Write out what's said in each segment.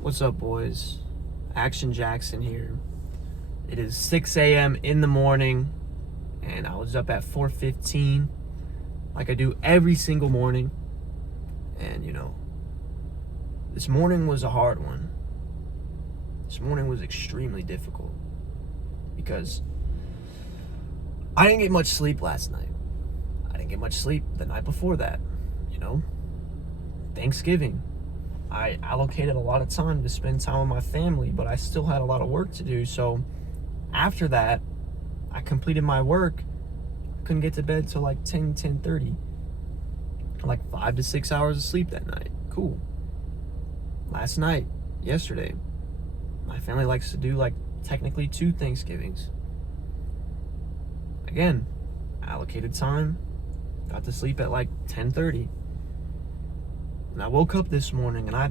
What's up, boys? Action Jackson here. It is 6 a.m. in the morning, and I was up at 4:15, like I do every single morning. And this morning was a hard one. This morning was extremely difficult because I didn't get much sleep last night. I didn't get much sleep the night before that. Thanksgiving. I allocated a lot of time to spend time with my family, but I still had a lot of work to do. So after that, I completed my work. I couldn't get to bed till like 10:30. Like 5 to 6 hours of sleep that night. Cool. Yesterday, my family likes to do like technically 2 Thanksgivings. Again, allocated time, got to sleep at like 10:30. And I woke up this morning and I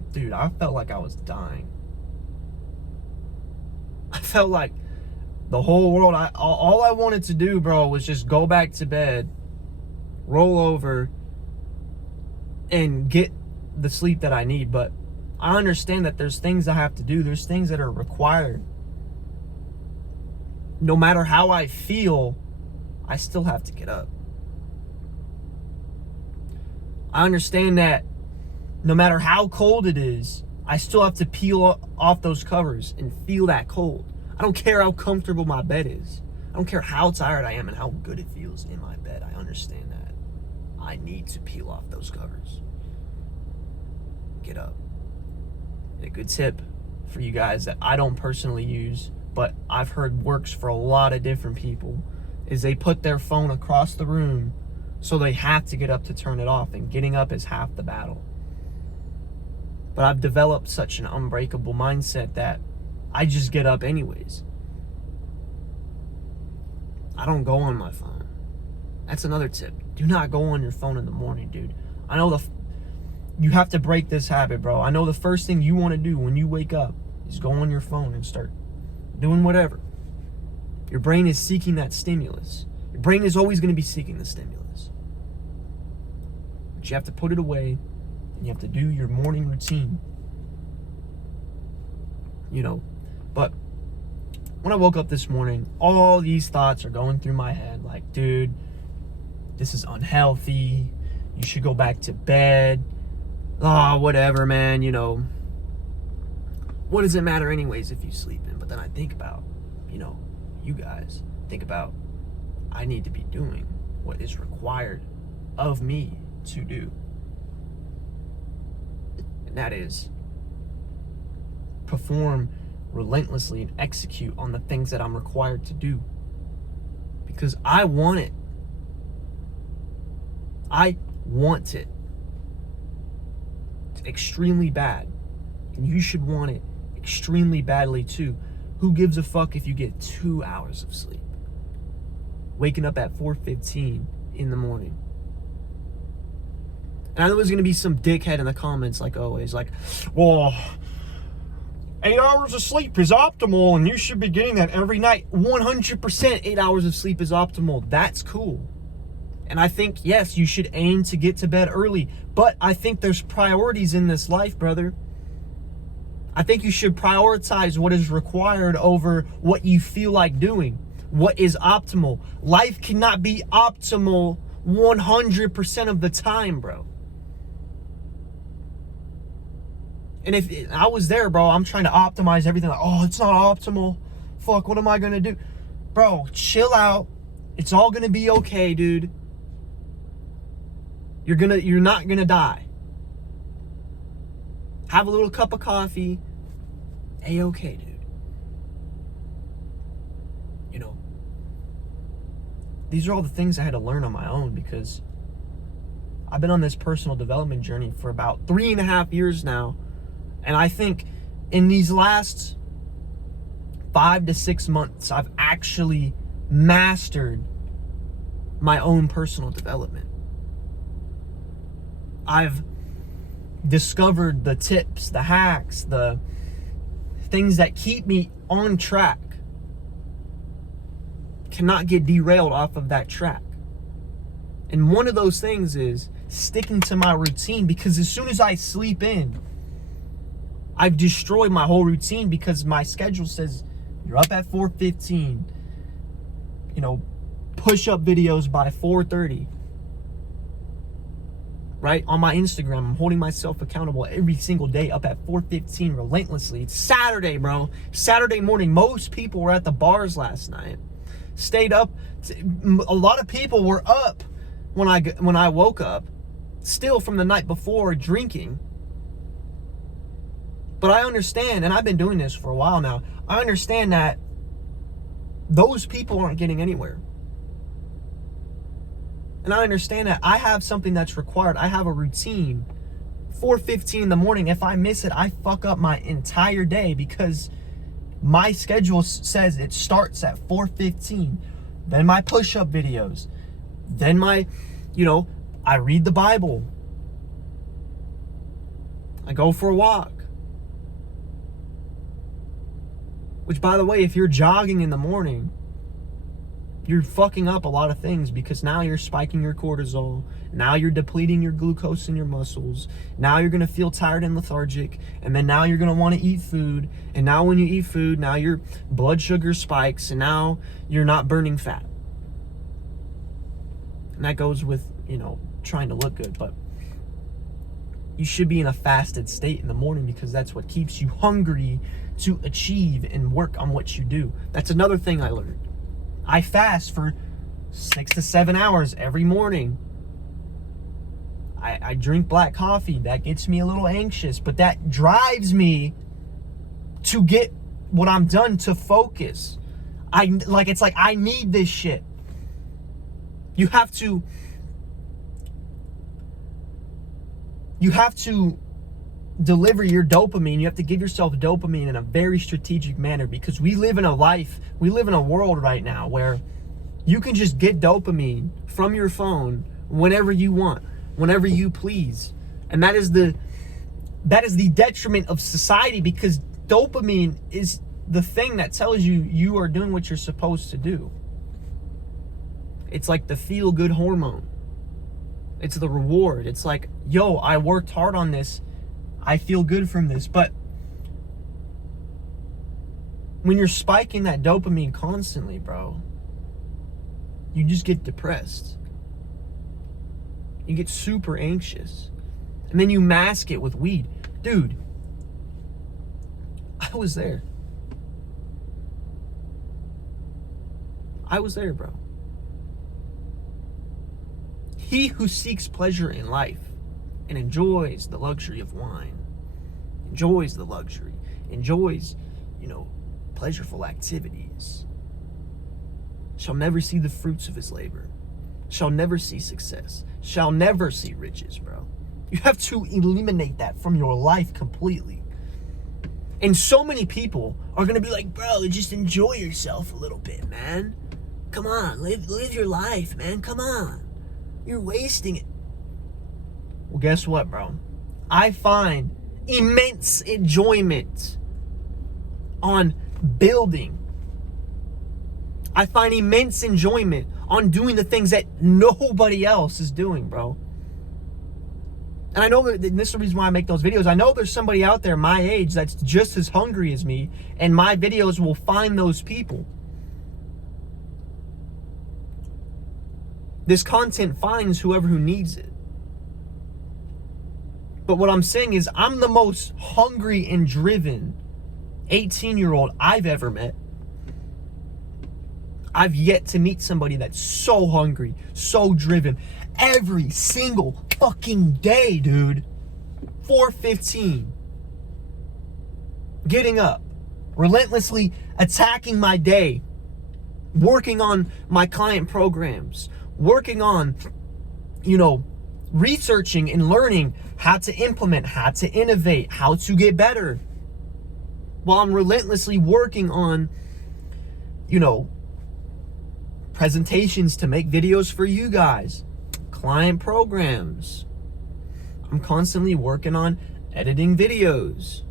felt like I was dying. I felt like the whole world, all I wanted to do, bro, was just go back to bed, roll over, and get the sleep that I need. But I understand that there's things I have to do. There's things that are required. No matter how I feel, I still have to get up. I understand that no matter how cold it is, I still have to peel off those covers and feel that cold. I don't care how comfortable my bed is. I don't care how tired I am and how good it feels in my bed. I understand that. I need to peel off those covers. Get up. And a good tip for you guys that I don't personally use, but I've heard works for a lot of different people, is they put their phone across the room so they have to get up to turn it off, and getting up is half the battle. But I've developed such an unbreakable mindset that I just get up anyways. I don't go on my phone. That's another tip. Do not go on your phone in the morning, dude. I know you have to break this habit, bro. I know the first thing you want to do when you wake up is go on your phone and start doing whatever. Your brain is seeking that stimulus. Your brain is always going to be seeking the stimulus. But you have to put it away. And you have to do your morning routine. But when I woke up this morning, all these thoughts are going through my head. Like, dude, this is unhealthy. You should go back to bed. Whatever, man. What does it matter anyways if you sleep in? But then I think about, you guys. Think about, I need to be doing what is required of me to do. That is perform relentlessly and execute on the things that I'm required to do, because I want it. I want it. It's extremely bad, and you should want it extremely badly too. Who gives a fuck if you get 2 hours of sleep? Waking up at 4:15 in the morning. And I know there's going to be some dickhead in the comments, like always, like, well, 8 hours of sleep is optimal and you should be getting that every night. 100% 8 hours of sleep is optimal. That's cool. And I think, yes, you should aim to get to bed early. But I think there's priorities in this life, brother. I think you should prioritize what is required over what you feel like doing. What is optimal. Life cannot be optimal 100% of the time, bro. And if I was there, bro, I'm trying to optimize everything. Like, it's not optimal. Fuck, what am I going to do? Bro, chill out. It's all going to be okay, dude. You're not going to die. Have a little cup of coffee. A-okay, dude. These are all the things I had to learn on my own, because I've been on this personal development journey for about 3.5 years now. And I think in these last 5 to 6 months, I've actually mastered my own personal development. I've discovered the tips, the hacks, the things that keep me on track. Cannot get derailed off of that track. And one of those things is sticking to my routine, because as soon as I sleep in, I've destroyed my whole routine because my schedule says you're up at 4:15. You know, push-up videos by 4:30. Right? On my Instagram, I'm holding myself accountable every single day up at 4:15 relentlessly. It's Saturday, bro. Saturday morning. Most people were at the bars last night. Stayed up. A lot of people were up when I woke up, still from the night before, drinking. But I understand, and I've been doing this for a while now, I understand that those people aren't getting anywhere. And I understand that I have something that's required. I have a routine. 4:15 in the morning, if I miss it, I fuck up my entire day because my schedule says it starts at 4:15. Then my push-up videos. Then I read the Bible. I go for a walk. Which, by the way, if you're jogging in the morning, you're fucking up a lot of things because now you're spiking your cortisol. Now you're depleting your glucose in your muscles. Now you're going to feel tired and lethargic. And then now you're going to want to eat food. And now when you eat food, now your blood sugar spikes. And now you're not burning fat. And that goes with, trying to look good. But you should be in a fasted state in the morning because that's what keeps you hungry to achieve and work on what you do. That's another thing I learned. I fast for 6 to 7 hours every morning. I drink black coffee. That gets me a little anxious, but that drives me to get what I'm done, to focus. It's like I need this shit. You have to deliver your dopamine. You have to give yourself dopamine in a very strategic manner because we live in a world right now where you can just get dopamine from your phone whenever you want, whenever you please. And that is the detriment of society because dopamine is the thing that tells you are doing what you're supposed to do. It's like the feel-good hormone. It's the reward. It's like, yo, I worked hard on this. I feel good from this. But when you're spiking that dopamine constantly, bro, you just get depressed. You get super anxious. And then you mask it with weed. Dude, I was there. Bro. He who seeks pleasure in life and enjoys the luxury of wine, enjoys, pleasureful activities, shall never see the fruits of his labor, shall never see success, shall never see riches, bro. You have to eliminate that from your life completely. And so many people are going to be like, bro, just enjoy yourself a little bit, man. Come on, live your life, man. Come on. You're wasting it. Well, guess what, bro? I find immense enjoyment on building. I find immense enjoyment on doing the things that nobody else is doing, bro. And I know that this is the reason why I make those videos. I know there's somebody out there my age that's just as hungry as me, and my videos will find those people. This content finds whoever who needs it. But what I'm saying is I'm the most hungry and driven 18-year-old I've ever met. I've yet to meet somebody that's so hungry, so driven. Every single fucking day, dude. 4:15. Getting up. Relentlessly attacking my day. Working on my client programs. Working on, researching and learning how to implement, how to innovate, how to get better. While I'm relentlessly working on, presentations to make videos for you guys, client programs. I'm constantly working on editing videos.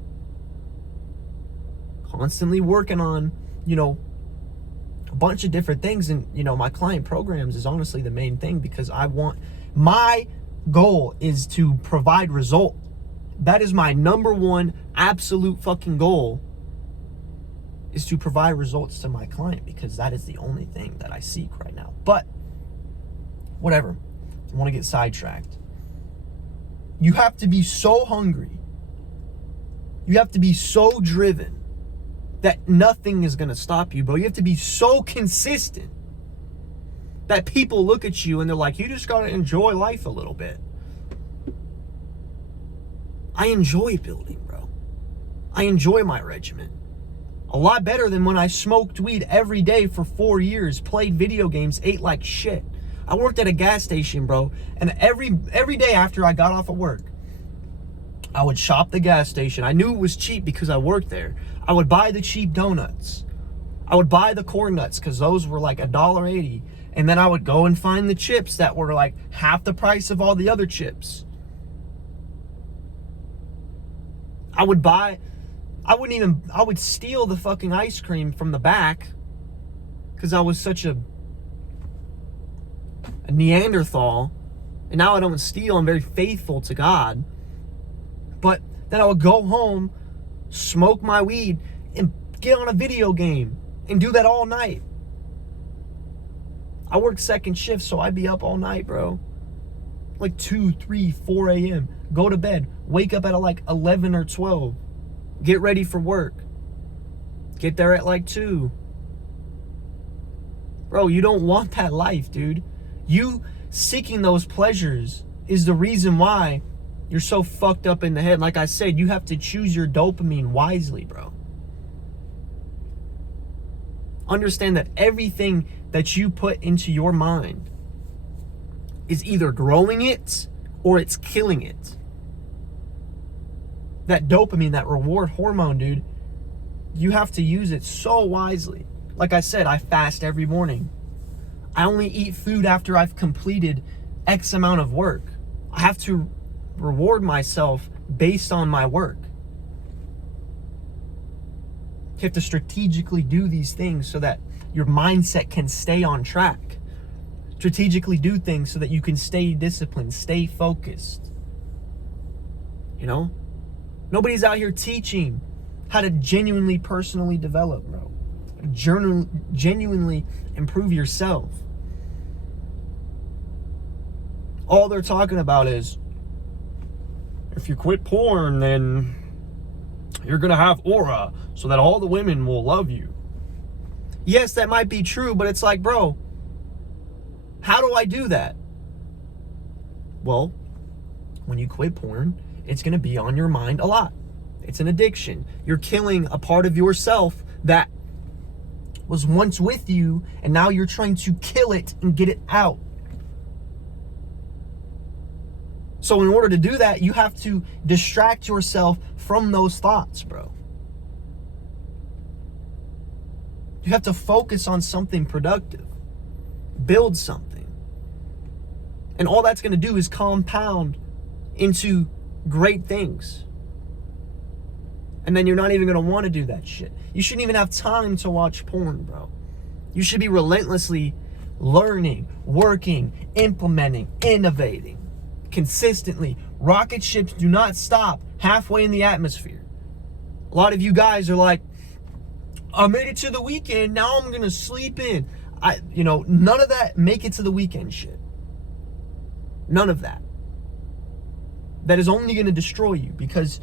Constantly working on, a bunch of different things. And, my client programs is honestly the main thing because my goal is to provide result. That is my number one absolute fucking goal is to provide results to my client, because that is the only thing that I seek right now. But whatever. I want to get sidetracked. You have to be so hungry. You have to be so driven that nothing is going to stop you, bro. You have to be so consistent that people look at you and they're like, you just got to enjoy life a little bit. I enjoy building, bro. I enjoy my regimen. A lot better than when I smoked weed every day for 4 years, played video games, ate like shit. I worked at a gas station, bro, and every day after I got off of work, I would shop the gas station. I knew it was cheap because I worked there. I would buy the cheap donuts. I would buy the corn nuts because those were like $1.80. And then I would go and find the chips that were like half the price of all the other chips. I would steal the fucking ice cream from the back because I was such a Neanderthal. And now I don't steal. I'm very faithful to God. But then I would go home, smoke my weed, and get on a video game and do that all night. I worked second shift, so I'd be up all night, bro. Like 2, 3, 4 a.m. Go to bed. Wake up at like 11 or 12. Get ready for work. Get there at like 2. Bro, you don't want that life, dude. You seeking those pleasures is the reason why you're so fucked up in the head. Like I said, you have to choose your dopamine wisely, bro. Understand that everything that you put into your mind is either growing it or it's killing it. That dopamine, that reward hormone, dude, you have to use it so wisely. Like I said, I fast every morning. I only eat food after I've completed X amount of work. I have to reward myself based on my work. You have to strategically do these things so that your mindset can stay on track. Strategically do things so that you can stay disciplined, stay focused. You know? Nobody's out here teaching how to genuinely personally develop, bro. Genuinely improve yourself. All they're talking about is, if you quit porn, then you're going to have aura so that all the women will love you. Yes, that might be true, but it's like, bro, how do I do that? Well, when you quit porn, it's going to be on your mind a lot. It's an addiction. You're killing a part of yourself that was once with you, and now you're trying to kill it and get it out. So in order to do that, you have to distract yourself from those thoughts, bro. You have to focus on something productive. Build something. And all that's going to do is compound into great things. And then you're not even going to want to do that shit. You shouldn't even have time to watch porn, bro. You should be relentlessly learning, working, implementing, innovating, consistently. Rocket ships do not stop halfway in the atmosphere. A lot of you guys are like, I made it to the weekend, now I'm going to sleep in. None of that make it to the weekend shit. None of that. That is only going to destroy you because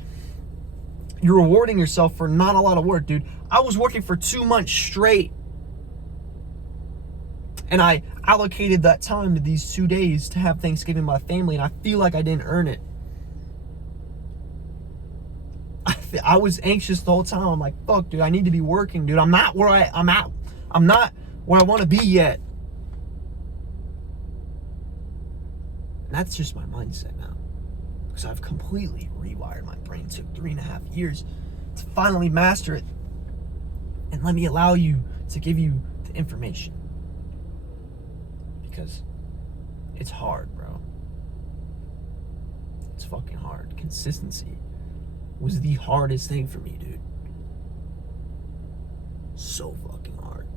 you're rewarding yourself for not a lot of work, dude. I was working for 2 months straight. And I allocated that time to these 2 days to have Thanksgiving with my family, and I feel like I didn't earn it. I was anxious the whole time. I'm like, fuck, dude, I need to be working, dude. I'm not where I'm not where I want to be yet. And that's just my mindset now. Because I've completely rewired my brain. It took 3.5 years to finally master it. And let me allow you to give you the information. Because it's hard, bro. It's fucking hard. Consistency was the hardest thing for me, dude. So fucking hard.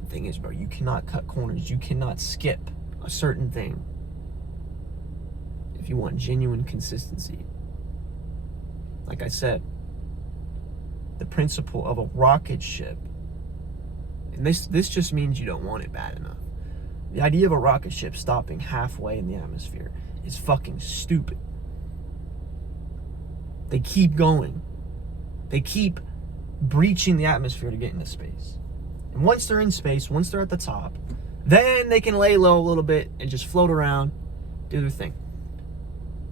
The thing is, bro, you cannot cut corners. You cannot skip a certain thing if you want genuine consistency. like I said, the principle of a rocket ship. And this just means you don't want it bad enough. The idea of a rocket ship stopping halfway in the atmosphere is fucking stupid. They keep going. They keep breaching the atmosphere to get into space. And once they're in space, once they're at the top, then they can lay low a little bit and just float around, do their thing.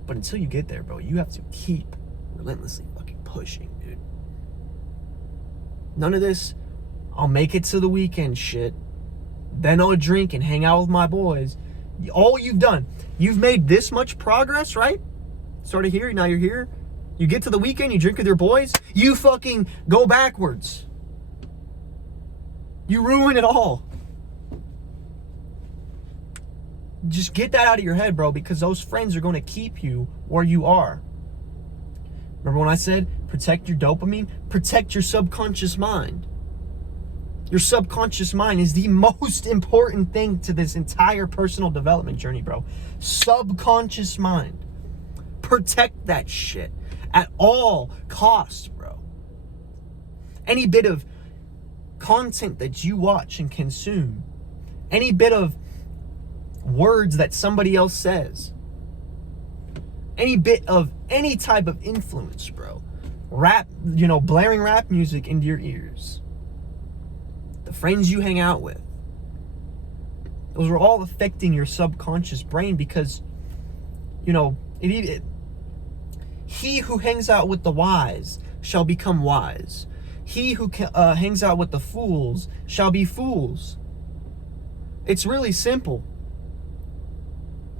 But until you get there, bro, you have to keep relentlessly fucking pushing, dude. None of this, I'll make it to the weekend shit, then I'll drink and hang out with my boys. All you've done, you've made this much progress, right? Started here, now you're here. You get to the weekend, you drink with your boys, you fucking go backwards. You ruin it all. Just get that out of your head, bro, because those friends are going to keep you where you are. Remember when I said protect your dopamine? Protect your subconscious mind. Your subconscious mind is the most important thing to this entire personal development journey, bro. Subconscious mind. Protect that shit at all costs, bro. Any bit of content that you watch and consume, any bit of words that somebody else says, any bit of any type of influence, bro. Rap, blaring rap music into your ears. The friends you hang out with. Those are all affecting your subconscious brain because, he who hangs out with the wise shall become wise. He who hangs out with the fools shall be fools. It's really simple.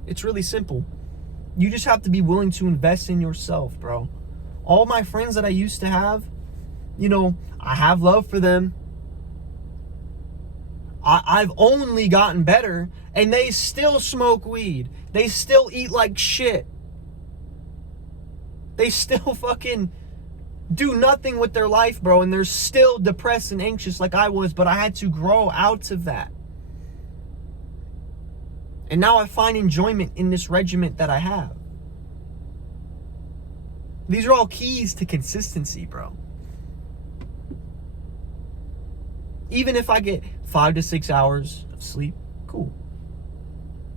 It's really simple. You just have to be willing to invest in yourself, bro. All my friends that I used to have, I have love for them. I've only gotten better, and they still smoke weed. They still eat like shit. They still fucking do nothing with their life, bro, and they're still depressed and anxious like I was, but I had to grow out of that. And now I find enjoyment in this regiment that I have. These are all keys to consistency, bro. Even if I get 5 to 6 hours of sleep, cool.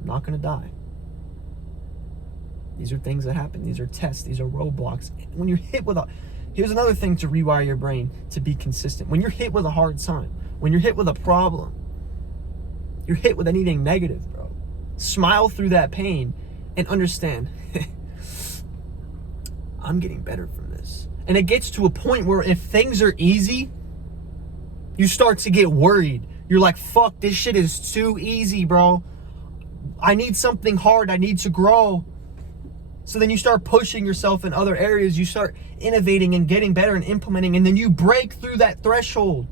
I'm not gonna die. These are things that happen. These are tests. These are roadblocks. When you're hit with here's another thing to rewire your brain to be consistent. When you're hit with a hard time, when you're hit with a problem, you're hit with anything negative, bro. Smile through that pain and understand, I'm getting better from this. And it gets to a point where if things are easy, you start to get worried. You're like, fuck, this shit is too easy, bro. I need something hard. I need to grow. So then you start pushing yourself in other areas. You start innovating and getting better and implementing. And then you break through that threshold.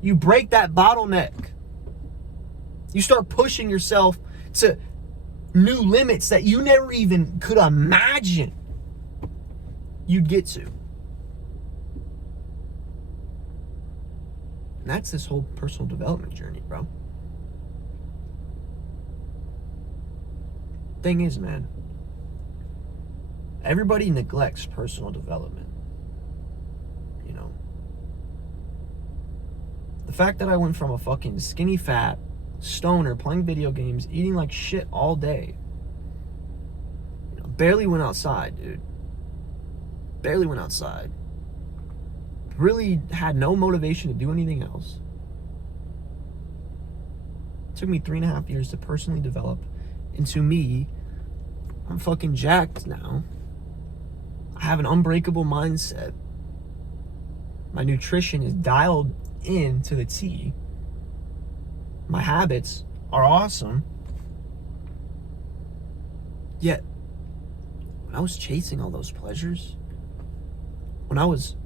You break that bottleneck. You start pushing yourself to new limits that you never even could imagine you'd get to. And that's this whole personal development journey, bro. Thing is, man, everybody neglects personal development. The fact that I went from a fucking skinny fat stoner playing video games, eating like shit all day, barely went outside, dude. Barely went outside. Really had no motivation to do anything else. It took me 3.5 years to personally develop into me. I'm fucking jacked now. I have an unbreakable mindset. My nutrition is dialed in to the T. My habits are awesome. Yet, when I was chasing all those pleasures, when I was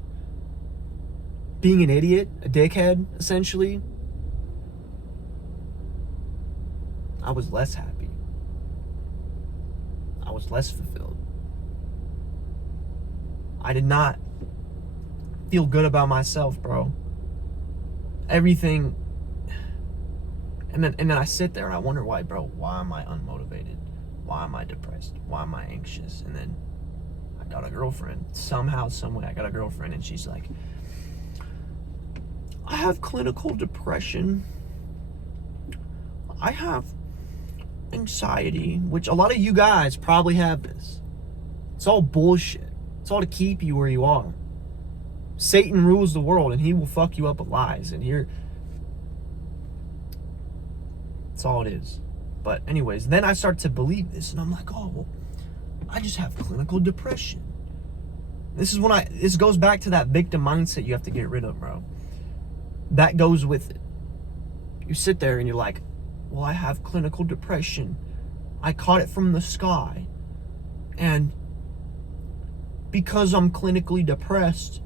being an idiot, a dickhead, essentially, I was less happy. I was less fulfilled. I did not feel good about myself, bro. Everything. And then I sit there and I wonder why, bro. Why am I unmotivated? Why am I depressed? Why am I anxious? And then I got a girlfriend. Somehow, some way, I got a girlfriend, and she's like, I have clinical depression. I have anxiety, which a lot of you guys probably have this. It's all bullshit. It's all to keep you where you are. Satan rules the world, and he will fuck you up with lies. And here, that's all it is. But anyways, then I start to believe this, and I'm like, oh, well, I just have clinical depression. This goes back to that victim mindset you have to get rid of, bro. That goes with it. You sit there and you're like, well, I have clinical depression. I caught it from the sky. And because I'm clinically depressed,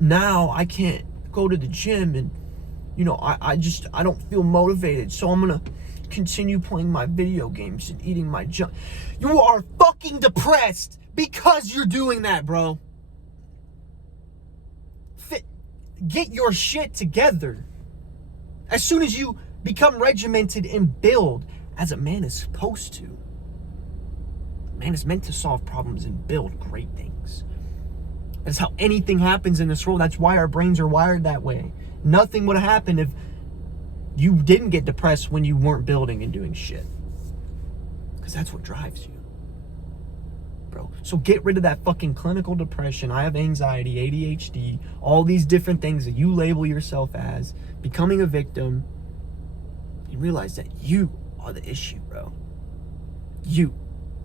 now I can't go to the gym, and I don't feel motivated, so I'm gonna continue playing my video games and eating my junk. You are fucking depressed because you're doing that, bro. Get your shit together. As soon as you become regimented and build as a man is supposed to. Man is meant to solve problems and build great things. That's how anything happens in this world. That's why our brains are wired that way. Nothing would have happened if you didn't get depressed when you weren't building and doing shit. Because that's what drives you. Bro. So get rid of that fucking clinical depression. I have anxiety, ADHD, all these different things that you label yourself as, becoming a victim, and realize that you are the issue, bro. You.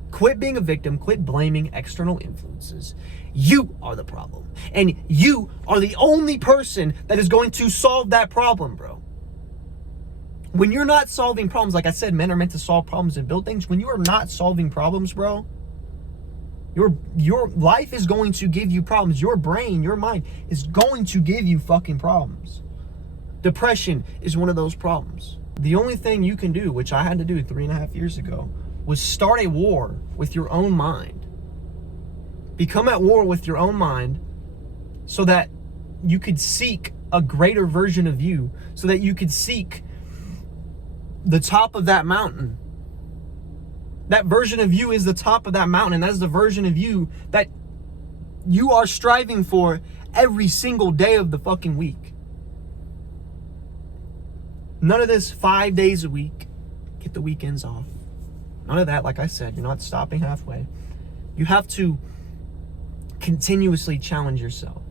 Quit being a victim. Quit blaming external influences. You are the problem. And you are the only person that is going to solve that problem, bro. When you're not solving problems, like I said, men are meant to solve problems and build things. When you are not solving problems, bro, your life is going to give you problems. Your brain, your mind is going to give you fucking problems. Depression is one of those problems. The only thing you can do, which I had to do 3.5 years ago, was start a war with your own mind. Become at war with your own mind so that you could seek a greater version of you, so that you could seek the top of that mountain. That version of you is the top of that mountain, and that is the version of you that you are striving for every single day of the fucking week. None of this 5 days a week. Get the weekends off. None of that. Like I said, you're not stopping halfway. You have to continuously challenge yourself.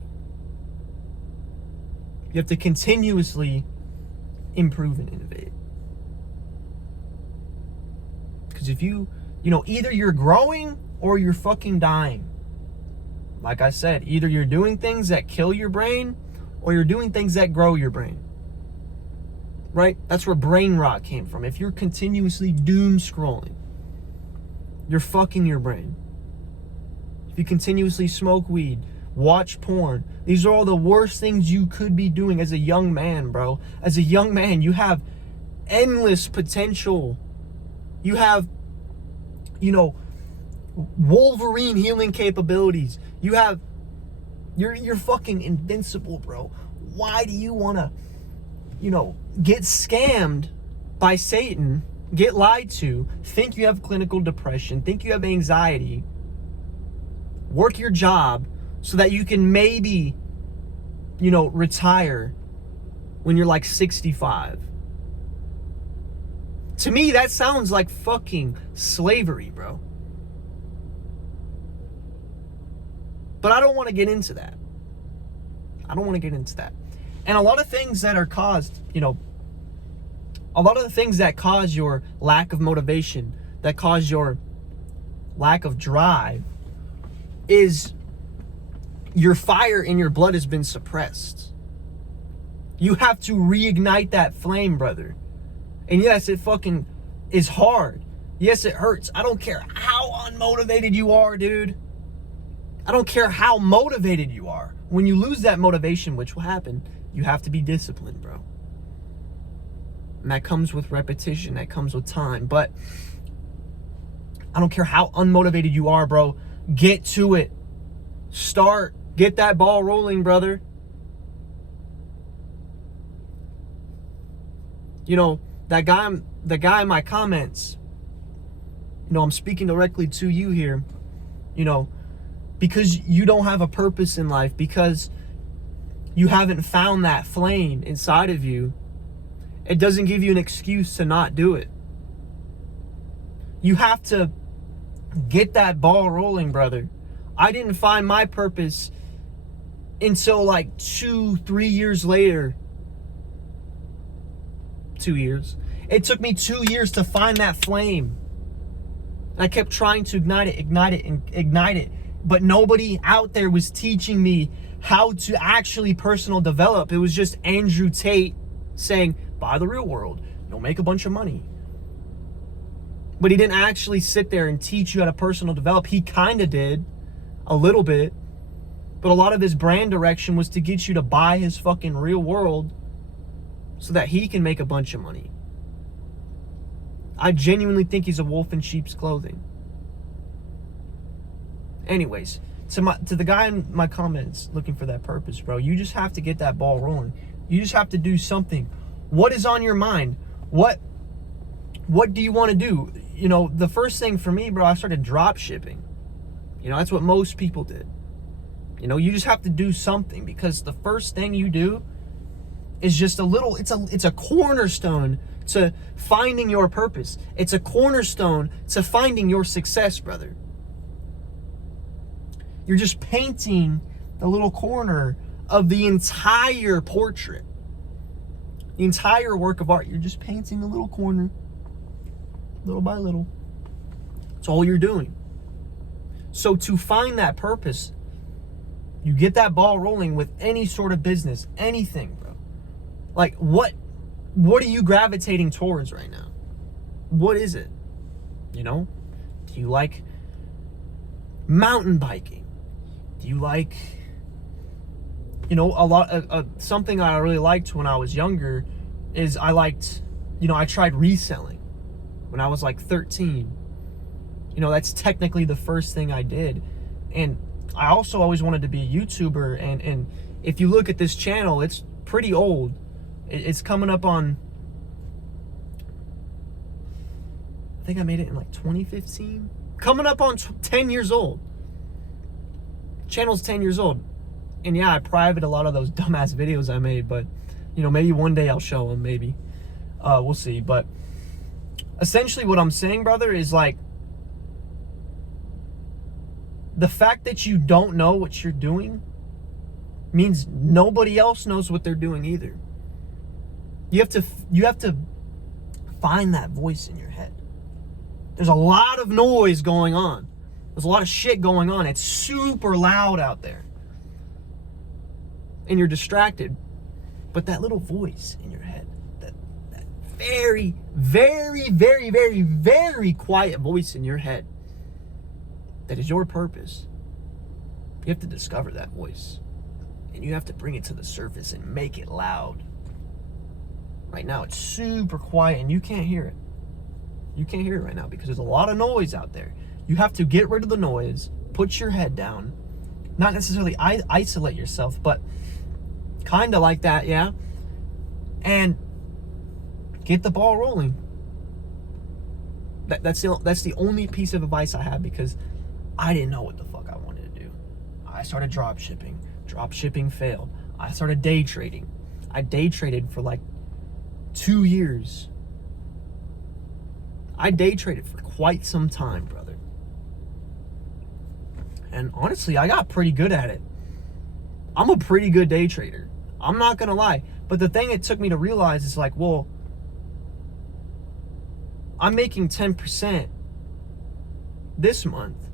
You have to continuously improve and innovate. Because if either you're growing or you're fucking dying. Like I said, either you're doing things that kill your brain or you're doing things that grow your brain. Right? That's where brain rot came from. If you're continuously doom scrolling, you're fucking your brain. If you continuously smoke weed, watch porn, these are all the worst things you could be doing as a young man, bro. As a young man, you have endless potential. You have, Wolverine healing capabilities. You're fucking invincible, bro. Why do you want to, get scammed by Satan, get lied to, think you have clinical depression, think you have anxiety, work your job so that you can maybe, retire when you're like 65? To me, that sounds like fucking slavery, bro. But I don't want to get into that. And a lot of things that are caused, a lot of the things that cause your lack of motivation, that cause your lack of drive, is your fire in your blood has been suppressed. You have to reignite that flame, brother. And yes, it fucking is hard. Yes, it hurts. I don't care how unmotivated you are, dude. I don't care how motivated you are. When you lose that motivation, which will happen, you have to be disciplined, bro. And that comes with repetition. That comes with time. But I don't care how unmotivated you are, bro. Get to it. Start. Get that ball rolling, brother. The guy in my comments, I'm speaking directly to you here. you know, because you don't have a purpose in life, because you haven't found that flame inside of you, it doesn't give you an excuse to not do it. You have to get that ball rolling, brother. I didn't find my purpose until like 2-3 years later. 2 years. It took me 2 years to find that flame. I kept trying to ignite it. But nobody out there was teaching me how to actually personal develop. It was just Andrew Tate saying, buy the real world, you'll make a bunch of money. But he didn't actually sit there and teach you how to personal develop. He kind of did, a little bit. But a lot of his brand direction was to get you to buy his fucking real world so that he can make a bunch of money. I genuinely think he's a wolf in sheep's clothing. Anyways, to the guy in my comments looking for that purpose, bro, you just have to get that ball rolling. You just have to do something. What is on your mind? What do you want to do? You know, the first thing for me, bro, I started drop shipping. You know, that's what most people did. You know, you just have to do something, because the first thing you do is just it's a cornerstone to finding your purpose. It's a cornerstone to finding your success, brother. You're just painting the little corner of the entire portrait. The entire work of art. You're just painting the little corner, little by little. That's all you're doing. So to find that purpose, you get that ball rolling with any sort of business, anything, bro. Like, what are you gravitating towards right now? What is it? You know? Do you like mountain biking? Do you like, you know, something I really liked when I was younger is I tried reselling when I was like 13. You know, that's technically the first thing I did. And I also always wanted to be a YouTuber. And if you look at this channel, it's pretty old. It's coming up on, I think I made it in like 2015. Coming up on 10 years old. Channel's 10 years old. And yeah, I private a lot of those dumbass videos I made, but you know, maybe one day I'll show them, maybe. We'll see. But essentially what I'm saying, brother, is like, the fact that you don't know what you're doing means nobody else knows what they're doing either. You have to find that voice in your head. There's a lot of noise going on. There's a lot of shit going on. It's super loud out there. And you're distracted. But that little voice in your head, that very, very, very, very, very quiet voice in your head, that is your purpose. You have to discover that voice. And you have to bring it to the surface and make it loud. Right now, it's super quiet and you can't hear it. You can't hear it right now because there's a lot of noise out there. You have to get rid of the noise, put your head down, not necessarily isolate yourself, but kind of like that, yeah? And get the ball rolling. That's the only piece of advice I have, because I didn't know what the fuck I wanted to do. I started drop shipping. Drop shipping failed. I started day trading. I day traded for like 2 years. I day traded for quite some time, brother. And honestly, I got pretty good at it. I'm a pretty good day trader. I'm not gonna lie. But the thing it took me to realize is like, well, I'm making 10% this month.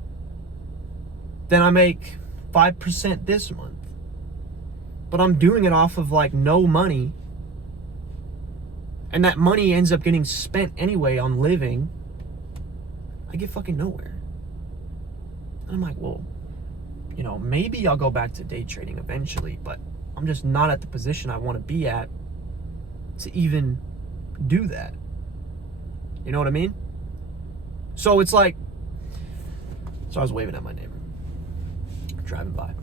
Then I make 5% this month. But I'm doing it off of like no money. And that money ends up getting spent anyway on living. I get fucking nowhere. And I'm like, well, you know, maybe I'll go back to day trading eventually, but I'm just not at the position I want to be at to even do that. You know what I mean? So it's like, so I was waving at my neighbor driving by.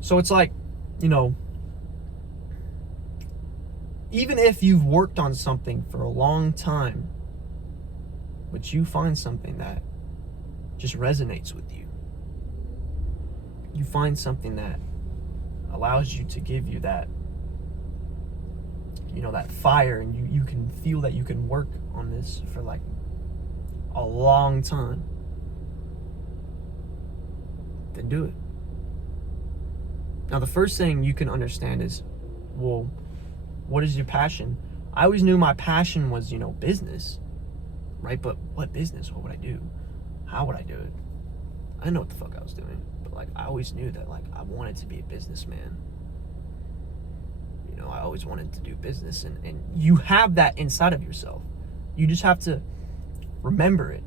So it's like, you know, even if you've worked on something for a long time, but you find something that just resonates with you. You find something that allows you to give you that, that fire, and you can feel that you can work on this for like a long time, then do it. Now, the first thing you can understand is, well, what is your passion? I always knew my passion was, business, right? But what business? What would I do? How would I do it? I didn't know what the fuck I was doing, but like, I always knew that like I wanted to be a businessman. I always wanted to do business, and you have that inside of yourself. You just have to remember it.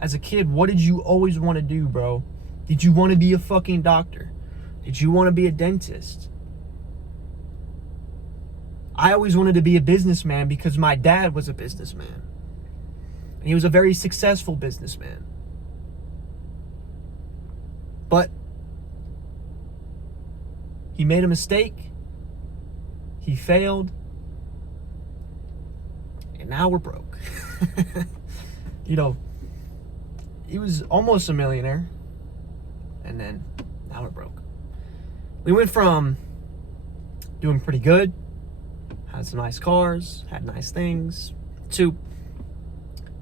As a kid, what did you always want to do, bro? Did you want to be a fucking doctor? Did you want to be a dentist? I always wanted to be a businessman because my dad was a businessman. And he was a very successful businessman. But he made a mistake. He failed. And now we're broke. He was almost a millionaire. And then now we're broke. We went from doing pretty good, had some nice cars, had nice things, to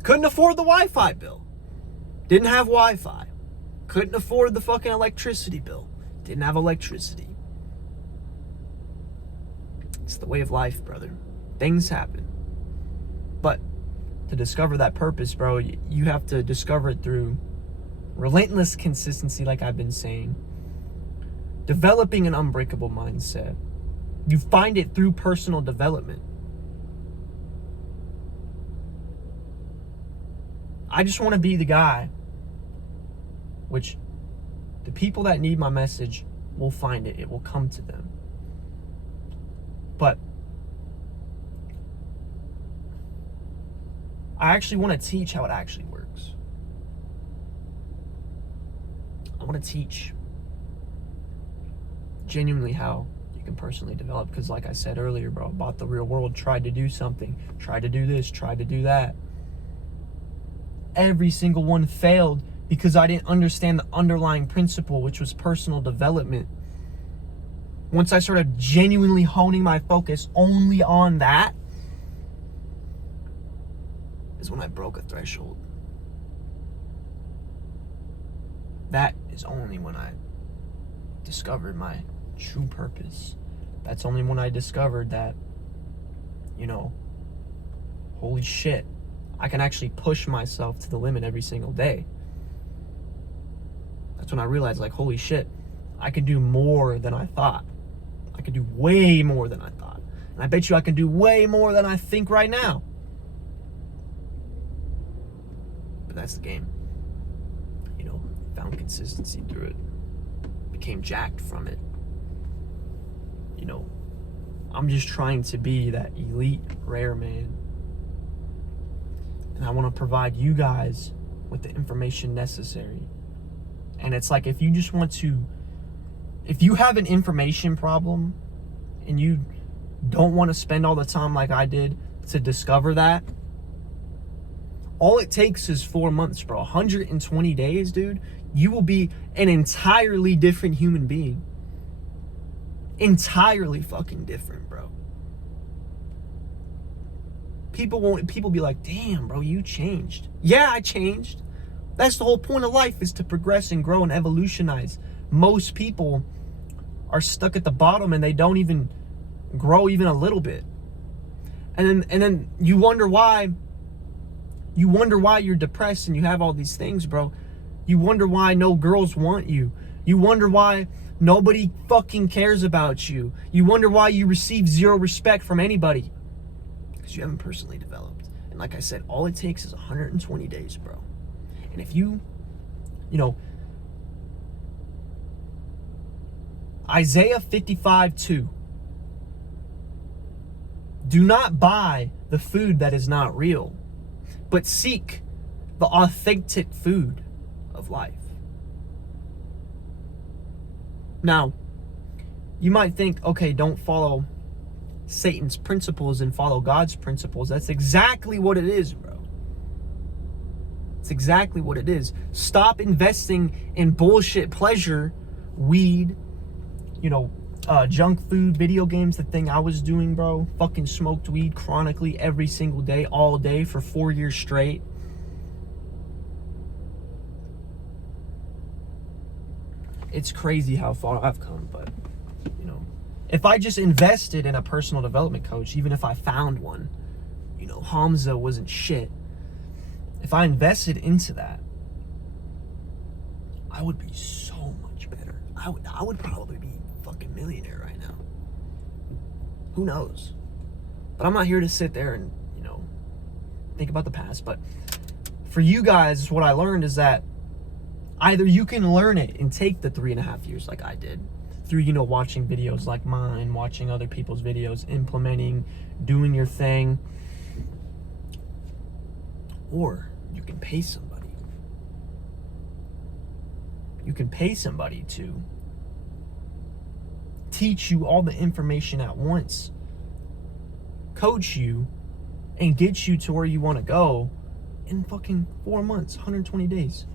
couldn't afford the Wi-Fi bill. Didn't have Wi-Fi. Couldn't afford the fucking electricity bill. Didn't have electricity. It's the way of life, brother. Things happen. But to discover that purpose, bro, you have to discover it through relentless consistency, like I've been saying. Developing an unbreakable mindset. You find it through personal development. I just want to be the guy, which the people that need my message will find it. It will come to them. But I actually want to teach how it actually works. I want to teach genuinely how you can personally develop, because like I said earlier, bro, about the real world, tried to do something, tried to do this, tried to do that. Every single one failed because I didn't understand the underlying principle, which was personal development. Once I started genuinely honing my focus only on that, is when I broke a threshold. That is only when I discovered my true purpose. That's only when I discovered that, holy shit, I can actually push myself to the limit every single day. That's when I realized, like, holy shit, I can do more than I thought. I can do way more than I thought. And I bet you I can do way more than I think right now. But that's the game. Found consistency through it. Became jacked from it. I'm just trying to be that elite rare man. And I want to provide you guys with the information necessary. And it's like, if you have an information problem and you don't want to spend all the time like I did to discover that, all it takes is 4 months, bro. 120 days, dude. You will be an entirely different human being. Entirely fucking different, bro. People be like, damn, bro, you changed. Yeah, I changed. That's the whole point of life, is to progress and grow and evolutionize. Most people are stuck at the bottom and they don't even grow even a little bit. And then you wonder why you're depressed and you have all these things, bro. You wonder why no girls want you. You wonder why nobody fucking cares about you. You wonder why you receive zero respect from anybody. Because you haven't personally developed. And like I said, all it takes is 120 days, bro. And if Isaiah 55:2. Do not buy the food that is not real, but seek the authentic food of life. Now, you might think, okay, don't follow Satan's principles and follow God's principles. That's exactly what it is, bro. It's That's exactly what it is. Stop investing in bullshit pleasure, weed, junk food, video games. The thing I was doing, bro, fucking smoked weed chronically every single day, all day for 4 years straight. It's crazy how far I've come, but if I just invested in a personal development coach, even if I found one, Hamza wasn't shit. If I invested into that, I would be so much better. I would probably be fucking millionaire right now. Who knows? But I'm not here to sit there and, think about the past. But for you guys, what I learned is that either you can learn it and take the 3.5 years like I did through, watching videos like mine, watching other people's videos, implementing, doing your thing, or you can pay somebody. You can pay somebody to teach you all the information at once, coach you, and get you to where you want to go in fucking 4 months, 120 days.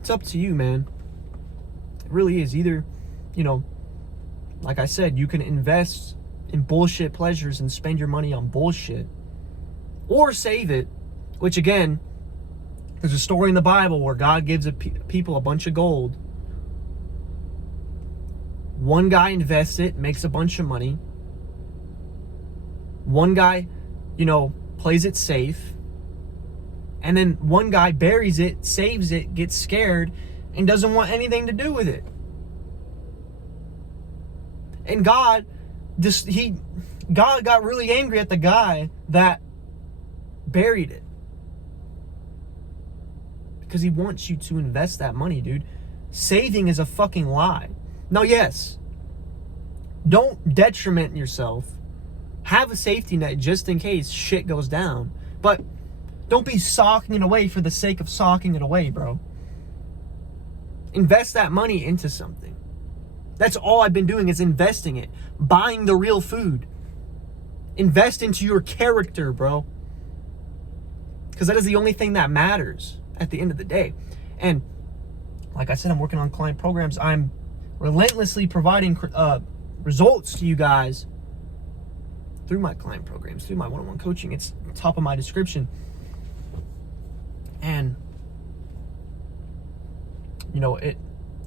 It's up to you, man. It really is. Either, like I said, you can invest in bullshit pleasures and spend your money on bullshit, or save it, which again, there's a story in the Bible where God gives people a bunch of gold. One guy invests it, makes a bunch of money. One guy, plays it safe. And then one guy buries it, saves it, gets scared, and doesn't want anything to do with it. And God got really angry at the guy that buried it. Because he wants you to invest that money, dude. Saving is a fucking lie. Now, yes, don't detriment yourself. Have a safety net just in case shit goes down. But don't be socking it away for the sake of socking it away, bro. Invest that money into something. That's all I've been doing is investing it. Buying the real food. Invest into your character, bro. Because that is the only thing that matters at the end of the day. And like I said, I'm working on client programs. I'm relentlessly providing results to you guys through my client programs, through my one-on-one coaching. It's top of my description. And, it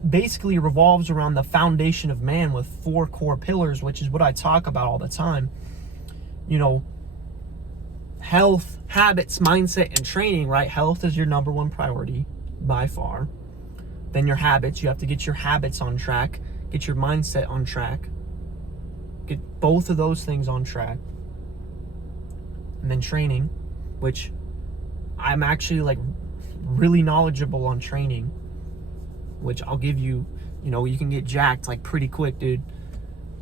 basically revolves around the foundation of man with 4 core pillars, which is what I talk about all the time. Health, habits, mindset, and training, right? Health is your number one priority by far. Then your habits, you have to get your habits on track, get your mindset on track, get both of those things on track. And then training, which I'm actually really knowledgeable on training, which I'll give you, you can get jacked pretty quick, dude.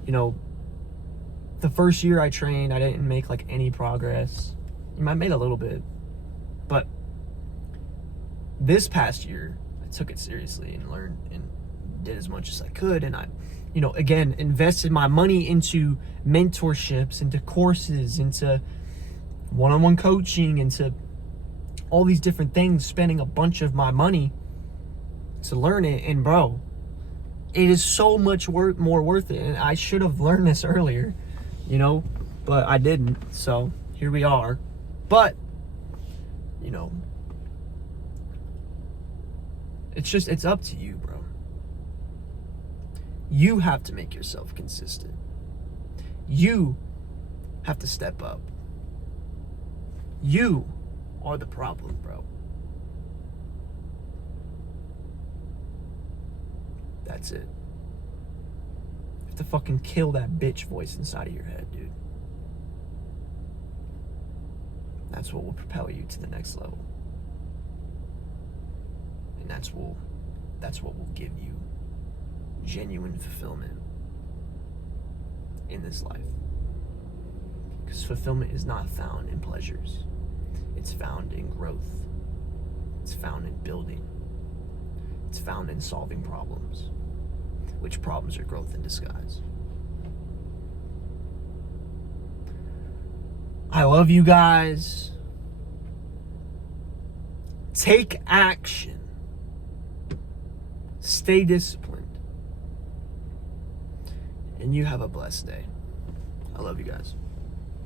The first year I trained, I didn't make any progress. I made a little bit, but this past year I took it seriously and learned and did as much as I could. And I, again, invested my money into mentorships, into courses, into one-on-one coaching, into all these different things, spending a bunch of my money to learn it. And bro, it is so much more worth it. And I should have learned this earlier, but I didn't. So here we are. But, it's up to you, bro. You have to make yourself consistent. You have to step up. You are the problem, bro. That's it. You have to fucking kill that bitch voice inside of your head, dude. That's what will propel you to the next level. And that's what will give you genuine fulfillment in this life. Because fulfillment is not found in pleasures. It's found in growth. It's found in building. It's found in solving problems. Which problems are growth in disguise. I love you guys. Take action. Stay disciplined. And you have a blessed day. I love you guys.